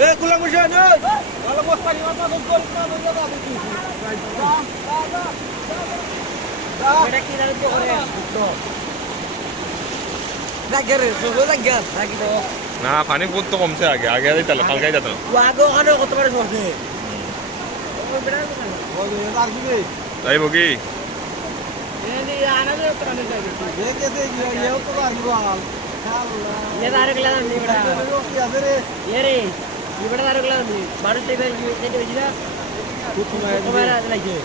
না নিল এ কুলা মুশা নে ভালো বস্তা নিবা না গোল না গোল না এটা কি রাগে রে সগো রাগে রাগিব না পানি বহুত তো কমছে আগে আগে যাইতাল কালকে